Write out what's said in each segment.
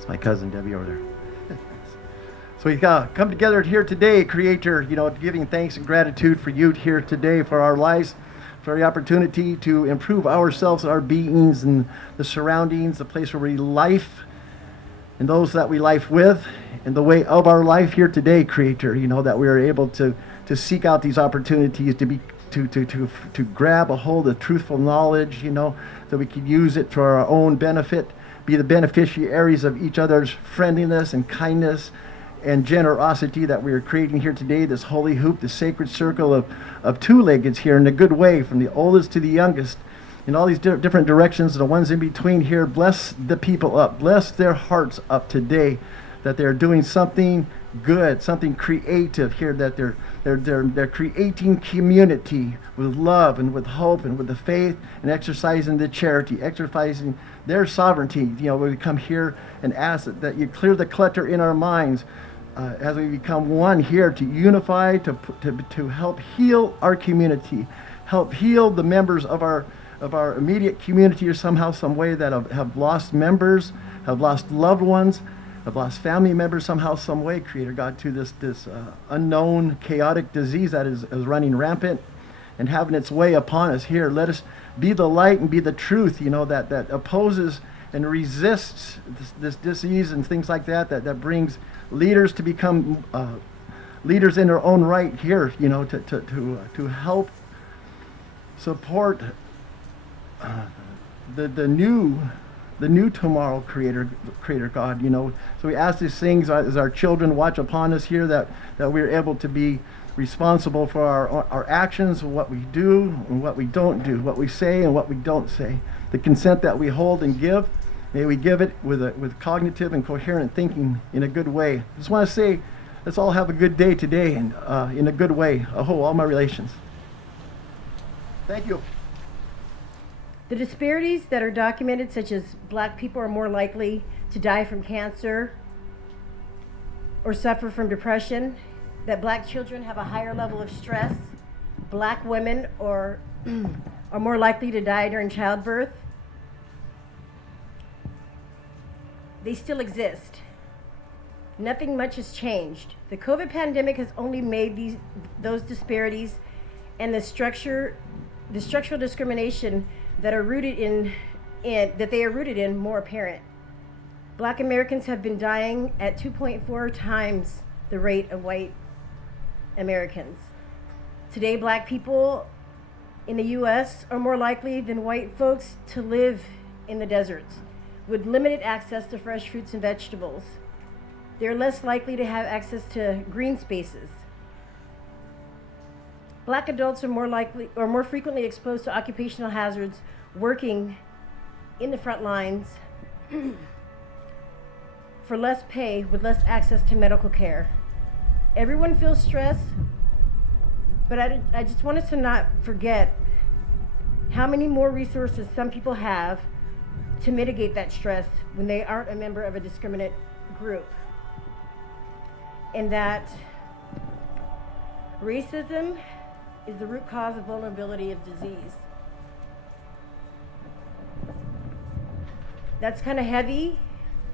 It's my cousin Debbie over there. So we come together here today, Creator, giving thanks and gratitude for you here today, for our lives, for the opportunity to improve ourselves, our beings, and the surroundings, the place where we life, and those that we life with, and the way of our life here today, Creator, that we are able to seek out these opportunities to grab a hold of truthful knowledge, that we can use it for our own benefit, be the beneficiaries of each other's friendliness and kindness and generosity that we are creating here today, this holy hoop, this sacred circle of two-leggeds here in a good way, from the oldest to the youngest, in all these different directions, the ones in between here. Bless the people up, bless their hearts up today, that they're doing something good, something creative here, that they're creating community with love and with hope and with the faith, and exercising the charity, exercising their sovereignty. We come here and ask that you clear the clutter in our minds, as we become one here, to unify, to help heal our community, help heal the members of our immediate community, or somehow, some way, that have lost members, have lost loved ones, have lost family members somehow, some way, Creator God, to this unknown chaotic disease that is running rampant and having its way upon us here. Let us be the light and be the truth, that opposes and resists this disease and things like that brings leaders to become leaders in their own right here, to help support the new tomorrow, Creator God. So we ask these things as our children watch upon us here, that we're able to be responsible for our actions, what we do and what we don't do, what we say and what we don't say, the consent that we hold and give. May we give it with cognitive and coherent thinking in a good way. I just want to say, let's all have a good day today, and in a good way. All my relations. Thank you. The disparities that are documented, such as Black people are more likely to die from cancer or suffer from depression, that Black children have a higher level of stress, Black women are more likely to die during childbirth, they still exist. Nothing much has changed. The COVID pandemic has only made those disparities and the structural discrimination that are rooted in more apparent. Black Americans have been dying at 2.4 times the rate of white Americans. Today, Black people in the U.S. are more likely than white folks to live in the deserts with limited access to fresh fruits and vegetables. They're less likely to have access to green spaces. Black adults are more frequently exposed to occupational hazards, working in the front lines for less pay with less access to medical care. Everyone feels stress, but I just want us to not forget how many more resources some people have to mitigate that stress when they aren't a member of a discriminate group. And that racism is the root cause of vulnerability of disease. That's kind of heavy,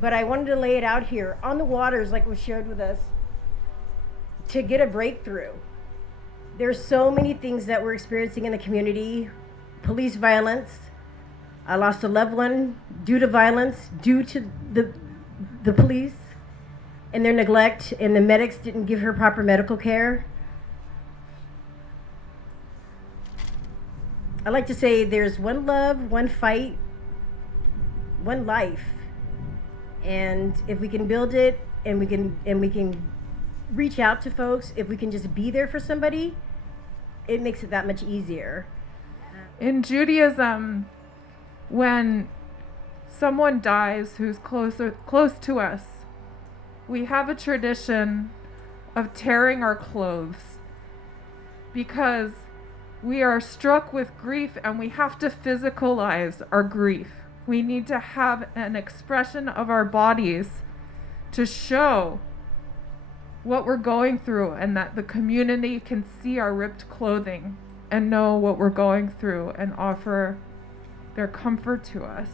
but I wanted to lay it out here on the waters, like was shared with us, to get a breakthrough. There's so many things that we're experiencing in the community. Police violence. I lost a loved one due to violence, due to the police and their neglect, and the medics didn't give her proper medical care. I like to say there's one love, one fight, one life. And if we can build it, and we can reach out to folks, if we can just be there for somebody, it makes it that much easier. In Judaism, when someone dies who's close to us, we have a tradition of tearing our clothes because we are struck with grief and we have to physicalize our grief. We need to have an expression of our bodies to show what we're going through, and that the community can see our ripped clothing and know what we're going through and offer their comfort to us.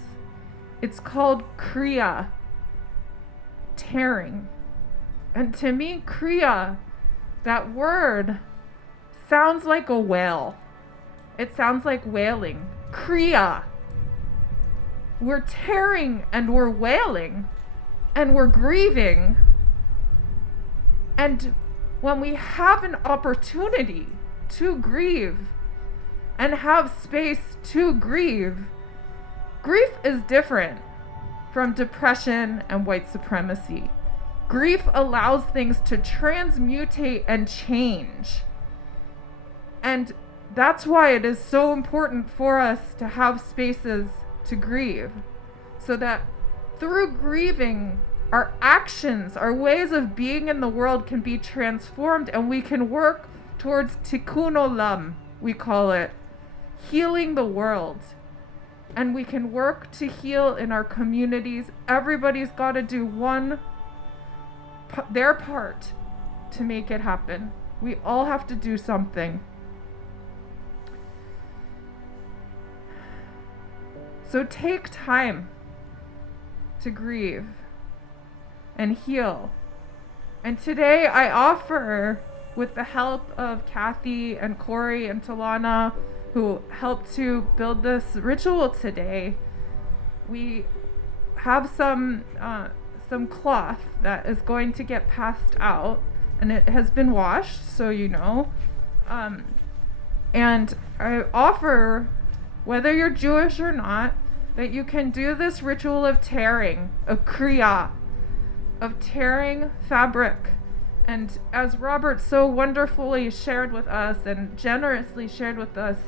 It's called Kriya. tearing. And to me, kriya, that word, sounds like a wail. It sounds like wailing. Kriya. We're tearing and we're wailing and we're grieving. And when we have an opportunity to grieve and have space to grieve, grief is different from depression and white supremacy. Grief allows things to transmutate and change. And that's why it is so important for us to have spaces to grieve, so that through grieving, our actions, our ways of being in the world can be transformed, and we can work towards tikkun olam, we call it, healing the world. And we can work to heal in our communities. Everybody's got to do their part to make it happen. We all have to do something. So take time to grieve and heal. And today I offer, with the help of Kathy and Corey and Talauna, who helped to build this ritual today, we have some cloth that is going to get passed out, and it has been washed, so you know. And I offer, whether you're Jewish or not, that you can do this ritual of tearing, of kriya, of tearing fabric. And as Robert so wonderfully shared with us and generously shared with us,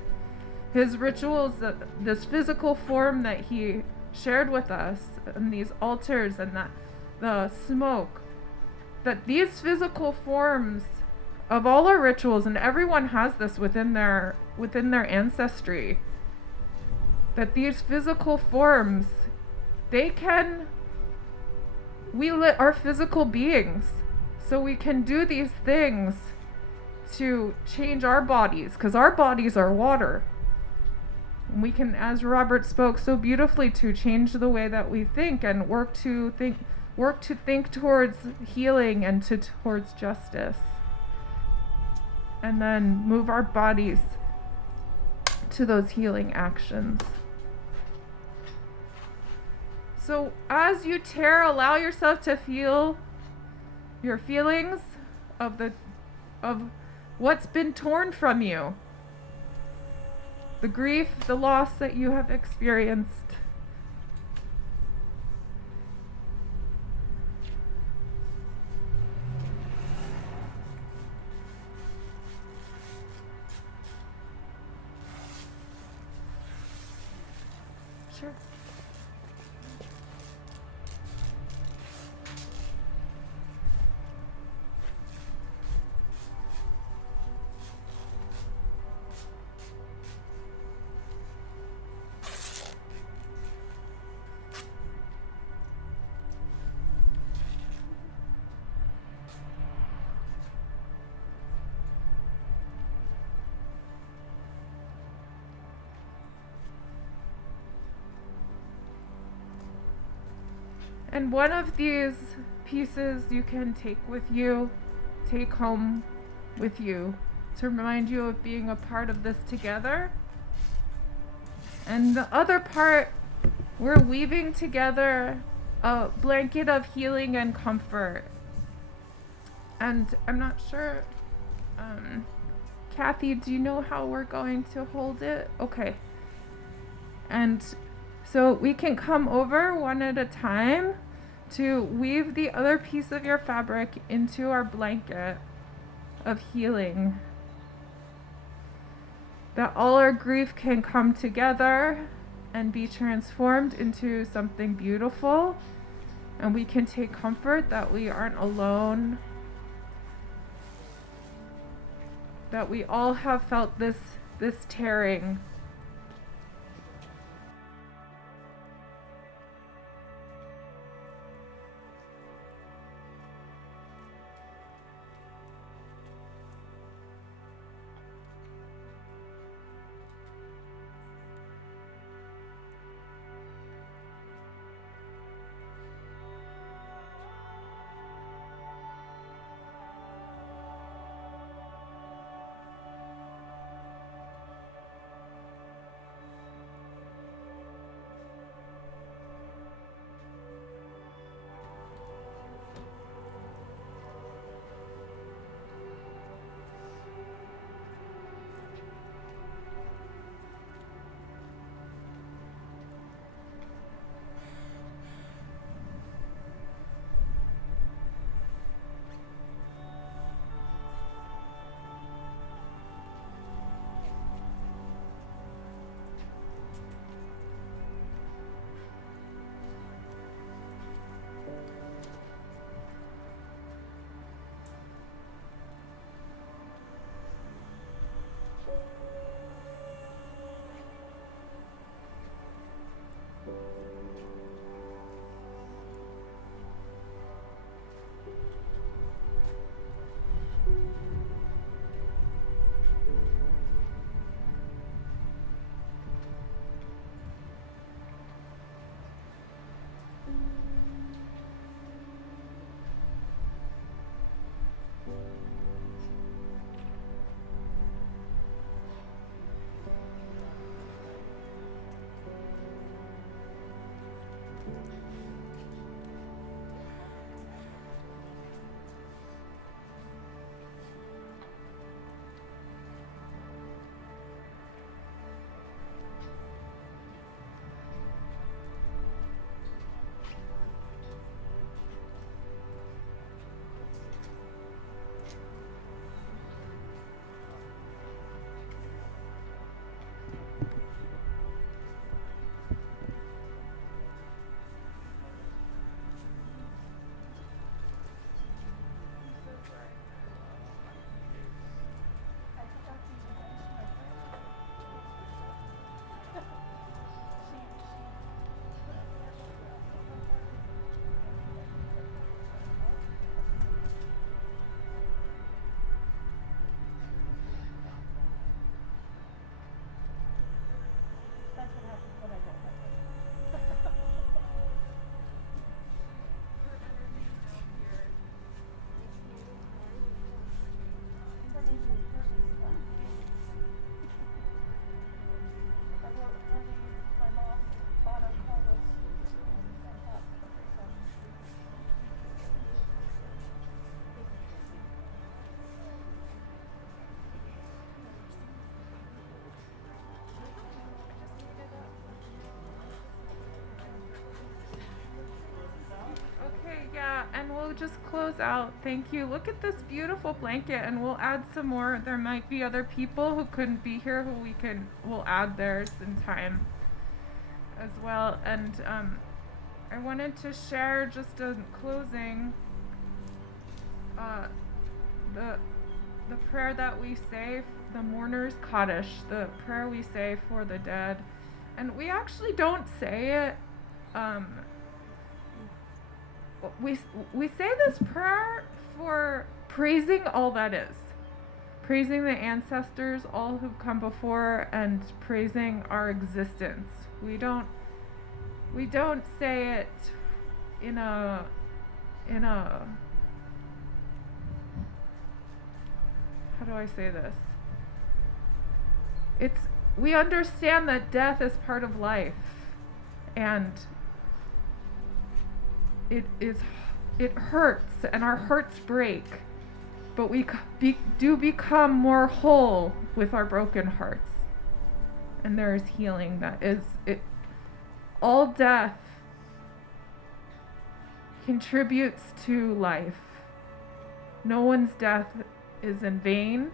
his rituals, this physical form that he shared with us, and these altars and the smoke, that these physical forms of all our rituals, and everyone has this within their ancestry, that these physical forms, we are physical beings, so we can do these things to change our bodies, because our bodies are water. And we can, as Robert spoke so beautifully, to change the way that we think and work to think towards healing and towards justice. And then move our bodies to those healing actions. So as you tear, allow yourself to feel your feelings of what's been torn from you. The grief, the loss that you have experienced. Sure. And one of these pieces you can take home with you to remind you of being a part of this together. And the other part, we're weaving together a blanket of healing and comfort. And I'm not sure, Kathy, do you know how we're going to hold it? Okay. And so we can come over one at a time to weave the other piece of your fabric into our blanket of healing. That all our grief can come together and be transformed into something beautiful. And we can take comfort that we aren't alone. That we all have felt this tearing. And we'll just close out. Thank you. Look at this beautiful blanket, and we'll add some more. There might be other people who couldn't be here who we'll add theirs in time as well. And I wanted to share, just in closing, the prayer that we say, the mourner's Kaddish, the prayer we say for the dead. And we actually don't say it. We say this prayer for praising all that is, praising the ancestors, all who've come before, and praising our existence. We don't say it in a how do I say this? We understand that death is part of life, and it hurts, and our hearts break, but we do become more whole with our broken hearts, and there is healing that is it. All death contributes to life. No one's death is in vain.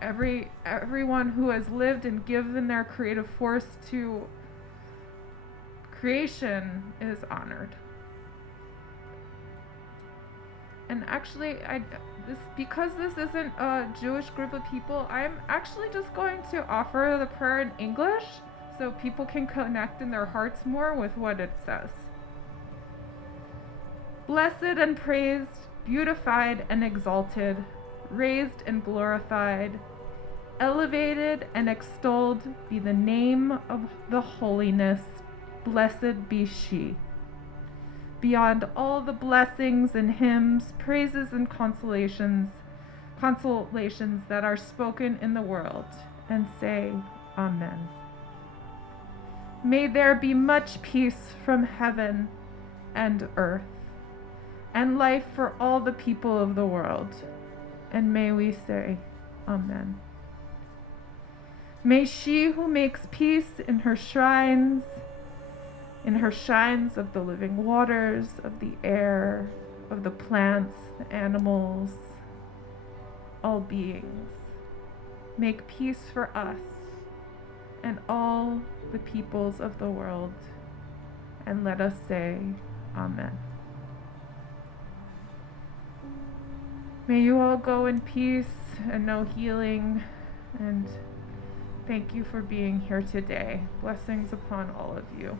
Everyone who has lived and given their creative force to creation is honored. And actually, because this isn't a Jewish group of people, I'm actually just going to offer the prayer in English so people can connect in their hearts more with what it says. Blessed and praised, beautified and exalted, raised and glorified, elevated and extolled be the name of the holiness, blessed be she. Beyond all the blessings and hymns, praises and consolations that are spoken in the world, and say, Amen. May there be much peace from heaven and earth, and life for all the people of the world. And may we say, Amen. May she who makes peace in her shrines of the living waters, of the air, of the plants, the animals, all beings, make peace for us and all the peoples of the world. And let us say, Amen. May you all go in peace and know healing, and thank you for being here today. Blessings upon all of you.